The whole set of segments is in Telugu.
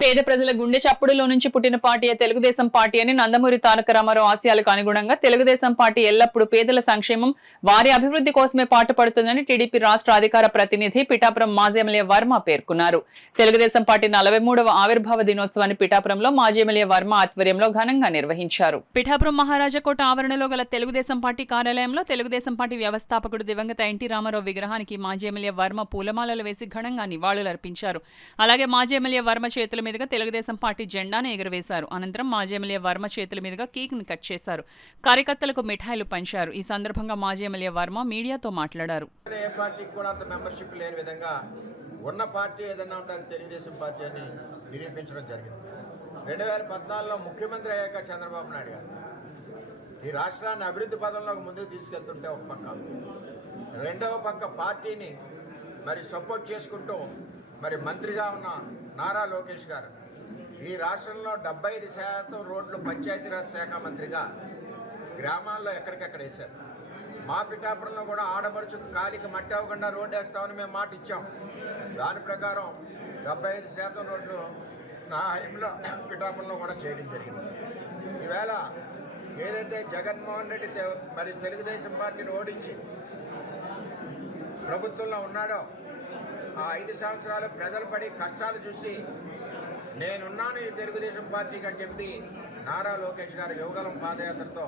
పేద ప్రజల గుండె చప్పుడులో నుంచి పుట్టిన పార్టీ తెలుగుదేశం పార్టీ అని నందమూరి తారక రామారావు ఆశయాలకు అనుగుణంగా తెలుగుదేశం పార్టీ ఎల్లప్పుడూ పేదల సంక్షేమం వారి అభివృద్ధి కోసమే పాటుపడుతుందని టీడీపీ రాష్ట్ర అధికార ప్రతినిధి పిఠాపురం మాజీ ఎమ్మెల్యే వర్మ పేర్కొన్నారు. తెలుగుదేశం పార్టీ 43వ ఆవిర్భావ దినోత్సవాన్ని పిఠాపురంలో మాజీ ఎమ్మెల్యే వర్మ ఆధ్వర్యంలో ఘనంగా నిర్వహించారు. పిఠాపురం మహారాజకోట ఆవరణలో గల తెలుగుదేశం పార్టీ కార్యాలయంలో తెలుగుదేశం పార్టీ వ్యవస్థాపకుడు దివంగత ఎన్టీ రామారావు విగ్రహానికి మాజీ ఎమ్మెల్యే వర్మ పూలమాలలు వేసి ఘనంగా నివాళులర్పించారు. అలాగే మాజీ ఎమ్మెల్యే వర్మ చేతుల మీదుగా తెలుగుదేశం పార్టీ జెండాను ఎగురవేశారు. అనంతరం మాజీ ఎమ్మెల్యే వర్మ చేతుల మీదుగా కేక్ ను కట్ చేశారు. కార్యకర్తలకు మిఠాయిలు పంచారు. ఈ సందర్భంగా మాజీ ఎమ్మెల్యే వర్మ మీడియాతో మాట్లాడారు. ఉన్న పార్టీ ఏదైనా ఉంటే తెలుగుదేశం పార్టీ అని నిరూపించడం జరిగింది. 2014లో ముఖ్యమంత్రి అయ్యాక చంద్రబాబు నాయుడు గారు ఈ రాష్ట్రాన్ని అభివృద్ధి పదంలోకి ముందుకు తీసుకెళ్తుంటే ఒక పక్క, రెండవ పక్క పార్టీని సపోర్ట్ చేసుకుంటూ మంత్రిగా ఉన్న నారా లోకేష్ గారు ఈ రాష్ట్రంలో 75% రోడ్లు పంచాయతీరాజ్ శాఖ మంత్రిగా గ్రామాల్లో ఎక్కడికెక్కడ వేశారు. మా పిఠాపురంలో కూడా ఆడబడుచు కాలికి మట్టి అవ్వకుండా రోడ్డు వేస్తామని మేము మాట ఇచ్చాం. దాని ప్రకారం 75% రోడ్లు నా హయాంలో పిఠాపురంలో కూడా చేయడం జరిగింది. ఈవేళ ఏదైతే జగన్మోహన్ రెడ్డి తెలుగుదేశం పార్టీని ఓడించి ప్రభుత్వంలో ఉన్నాడో ఆ 5 సంవత్సరాలు ప్రజలు పడి కష్టాలు చూసి నేనున్నాను ఈ తెలుగుదేశం పార్టీకి అని చెప్పి నారా లోకేష్ గారు యువగలం పాదయాత్రతో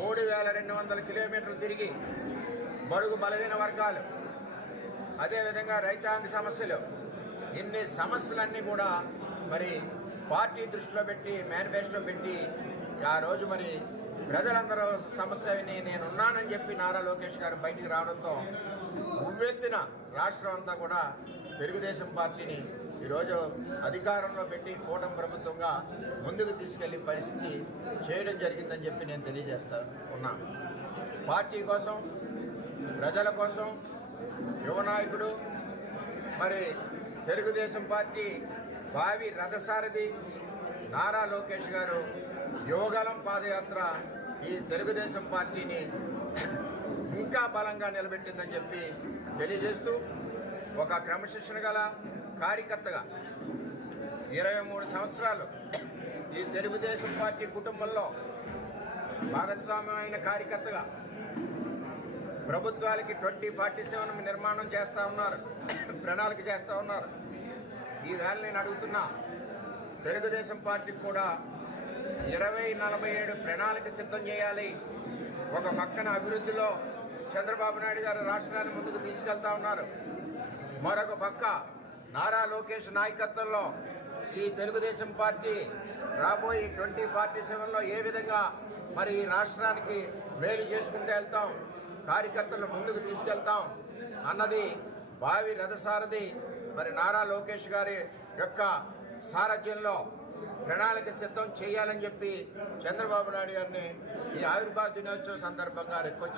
3200 కిలోమీటర్లు తిరిగి బడుగు బలహీన వర్గాలు, అదేవిధంగా రైతాంగ సమస్యలు, ఇన్ని సమస్యలన్నీ కూడా పార్టీ దృష్టిలో పెట్టి మేనిఫెస్టో పెట్టి ఆ రోజు ప్రజలందరూ సమస్యని నేనున్నానని చెప్పి నారా లోకేష్ గారు బయటికి రావడంతో ఉవ్వెత్తిన రాష్ట్రం అంతా కూడా తెలుగుదేశం పార్టీని ఈరోజు అధికారంలో పెట్టి కూటమి ప్రభుత్వంగా ముందుకు తీసుకెళ్లే పరిస్థితి చేయడం జరిగిందని చెప్పి నేను తెలియజేస్తా ఉన్నాను. పార్టీ కోసం, ప్రజల కోసం యువ నాయకుడు తెలుగుదేశం పార్టీ భావి రథసారథి నారా లోకేష్ గారు యువగలం పాదయాత్ర ఈ తెలుగుదేశం పార్టీని ఇంకా బలంగా నిలబెట్టిందని చెప్పి తెలియజేస్తూ, ఒక క్రమశిక్షణ గల కార్యకర్తగా 23 సంవత్సరాలు ఈ తెలుగుదేశం పార్టీ కుటుంబంలో భాగస్వామ్యమైన కార్యకర్తగా ప్రభుత్వాలకి 2047 నిర్మాణం చేస్తూ ఉన్నారు, ప్రణాళిక చేస్తూ ఉన్నారు. ఈవేళ నేను అడుగుతున్నా, తెలుగుదేశం పార్టీకి కూడా 2047 ప్రణాళిక సిద్ధం చేయాలి. ఒక పక్కన అభివృద్ధిలో చంద్రబాబు నాయుడు గారు రాష్ట్రాన్ని ముందుకు తీసుకెళ్తా ఉన్నారు, మరొక పక్క నారా లోకేష్ నాయకత్వంలో ఈ తెలుగుదేశం పార్టీ రాబోయే 2047లో ఏ విధంగా ఈ రాష్ట్రానికి మేలు చేసుకుంటూ వెళ్తాం, కార్యకర్తలను ముందుకు తీసుకెళ్తాం అన్నది భావి రథసారథి నారా లోకేష్ గారి యొక్క సారథ్యంలో ప్రణాళిక సిద్ధం చేయాలని చెప్పి చంద్రబాబు నాయుడు గారిని ఈ ఆవిర్భావ దినోత్సవం సందర్భంగా రిక్వెస్ట్